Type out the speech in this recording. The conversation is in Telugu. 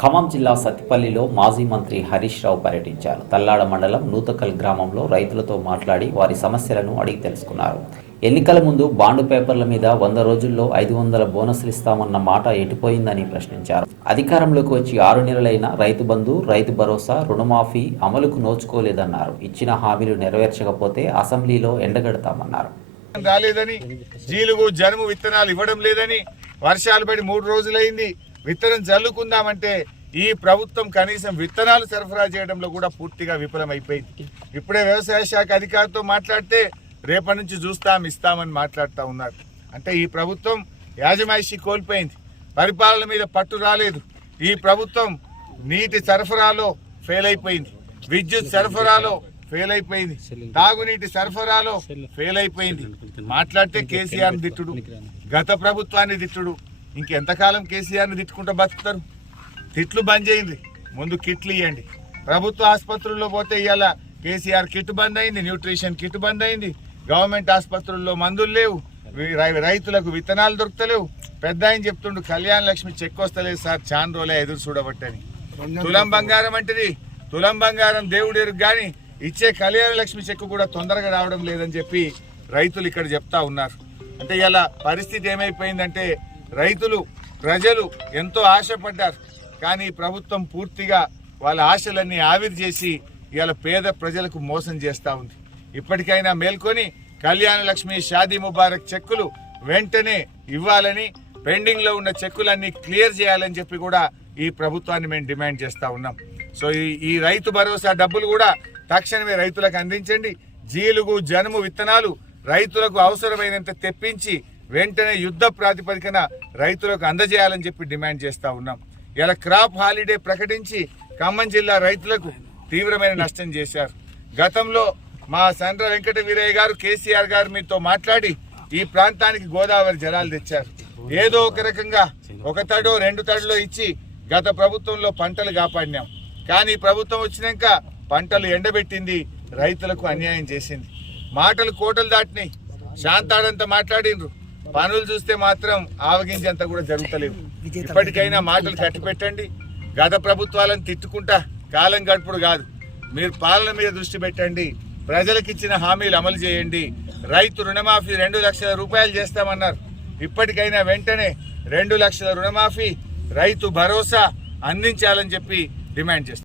ఖమ్మం జిల్లా సత్తిపల్లిలో మాజీ మంత్రి హరీష్ రావు పర్యటించారు. తల్లాడ మండలం నూతకల్ గ్రామంలో రైతులతో మాట్లాడి వారి సమస్యలను అడిగి తెలుసుకున్నారు. ఎన్నికల ముందు బాండు పేపర్ల మీద 100 రోజుల్లో 500 బోనస్లు ఇస్తామన్న మాట ఎటుపోయిందని ప్రశ్నించారు. అధికారంలోకి వచ్చి 6 నెలలైన రైతు బంధు, రైతు భరోసా, రుణమాఫీ అమలుకు నోచుకోలేదన్నారు. ఇచ్చిన హామీలు నెరవేర్చకపోతే అసెంబ్లీలో ఎండగడతామన్నారు. రాలేదని, జీలుగు జనుము విత్తనాలు ఇవ్వడం లేదని, వర్షాలు పడి 3 రోజులైంది, విత్తనం జల్లుకుందామంటే ఈ ప్రభుత్వం కనీసం విత్తనాలు సరఫరా చేయడంలో కూడా పూర్తిగా విఫలమైపోయింది. ఇప్పుడే వ్యవసాయ శాఖ అధికారితో మాట్లాడితే రేపటి నుంచి ఇస్తామని మాట్లాడుతూ ఉన్నారు. అంటే ఈ ప్రభుత్వం యాజమాయిషి కోల్పోయింది, పరిపాలన మీద పట్టు రాలేదు. ఈ ప్రభుత్వం నీటి సరఫరాలో ఫెయిల్ అయిపోయింది, విద్యుత్ సరఫరాలో ఫెయిల్ అయిపోయింది, తాగునీటి సరఫరాలో ఫెయిల్ అయిపోయింది. మాట్లాడితే కేసీఆర్ తిట్టుడు, గత ప్రభుత్వాన్ని తిట్టుడు. ఇంకెంతకాలం కేసీఆర్ని తిట్టుకుంటూ బతుకుతారు? తిట్లు బంద్ చేయండి, ముందు కిట్లు ఇవ్వండి. ప్రభుత్వ ఆసుపత్రుల్లో పోతే ఇవాళ కేసీఆర్ కిట్ బంద్ అయింది, న్యూట్రిషన్ కిట్ బంద్ అయింది. గవర్నమెంట్ ఆసుపత్రుల్లో మందులు లేవు, రైతులకు విత్తనాలు దొరుకుతలేవు. పెద్ద ఆయన చెప్తుండు కళ్యాణ లక్ష్మి చెక్ వస్తలేదు సార్, చాలా రోజులే ఎదురు చూడబట్టని. తులం బంగారం అంటది, తులం బంగారం దేవుడు కానీ ఇచ్చే కళ్యాణ లక్ష్మి చెక్ కూడా తొందరగా రావడం లేదని చెప్పి రైతులు ఇక్కడ చెప్తా ఉన్నారు. అంటే ఇలా పరిస్థితి ఏమైపోయిందంటే రైతులు, ప్రజలు ఎంతో ఆశపడ్డారు, కానీ ప్రభుత్వం పూర్తిగా వాళ్ళ ఆశలన్నీ ఆవిరి చేసి ఇవాళ పేద ప్రజలకు మోసం చేస్తూ ఉంది. ఇప్పటికైనా మేల్కొని కళ్యాణ లక్ష్మి, షాదీ ముబారక్ చెక్కులు వెంటనే ఇవ్వాలని, పెండింగ్లో ఉన్న చెక్కులన్నీ క్లియర్ చేయాలని చెప్పి కూడా ఈ ప్రభుత్వాన్ని మేము డిమాండ్ చేస్తూ ఉన్నాం. సో ఈ రైతు భరోసా డబ్బులు కూడా తక్షణమే రైతులకు అందించండి. జీలుగు జనుము విత్తనాలు రైతులకు అవసరమైనంత తెప్పించి వెంటనే యుద్ధ ప్రాతిపదికన రైతులకు అందజేయాలని చెప్పి డిమాండ్ చేస్తూ ఉన్నాం. ఇలా క్రాప్ హాలిడే ప్రకటించి ఖమ్మం జిల్లా రైతులకు తీవ్రమైన నష్టం చేశారు. గతంలో మా సండ్ర వెంకట వీరయ్య గారు, కేసీఆర్ గారు మీతో మాట్లాడి ఈ ప్రాంతానికి గోదావరి జలాలు తెచ్చారు. ఏదో ఒక రకంగా 1 తడో 2 తడులో ఇచ్చి గత ప్రభుత్వంలో పంటలు కాపాడినాం. కానీ ప్రభుత్వం వచ్చినాక పంటలు ఎండబెట్టింది, రైతులకు అన్యాయం చేసింది. మాటలు కోటలు దాటినాయి, శాంతాడంతా మాట్లాడినరు, పనులు చూస్తే మాత్రం ఆవగించేంత కూడా జరుగుతలేవు. ఇప్పటికైనా మాటలు కట్టిపెట్టండి. గత ప్రభుత్వాలను తిట్టుకుంటా కాలం గడుపుడు కాదు, మీరు పాలన మీద దృష్టి పెట్టండి. ప్రజలకు ఇచ్చిన హామీలు అమలు చేయండి. రైతు రుణమాఫీ 2 లక్షల రూపాయలు చేస్తామన్నారు. ఇప్పటికైనా వెంటనే 2 లక్షల రుణమాఫీ, రైతు భరోసా అందించాలని చెప్పి డిమాండ్ చేస్తారు.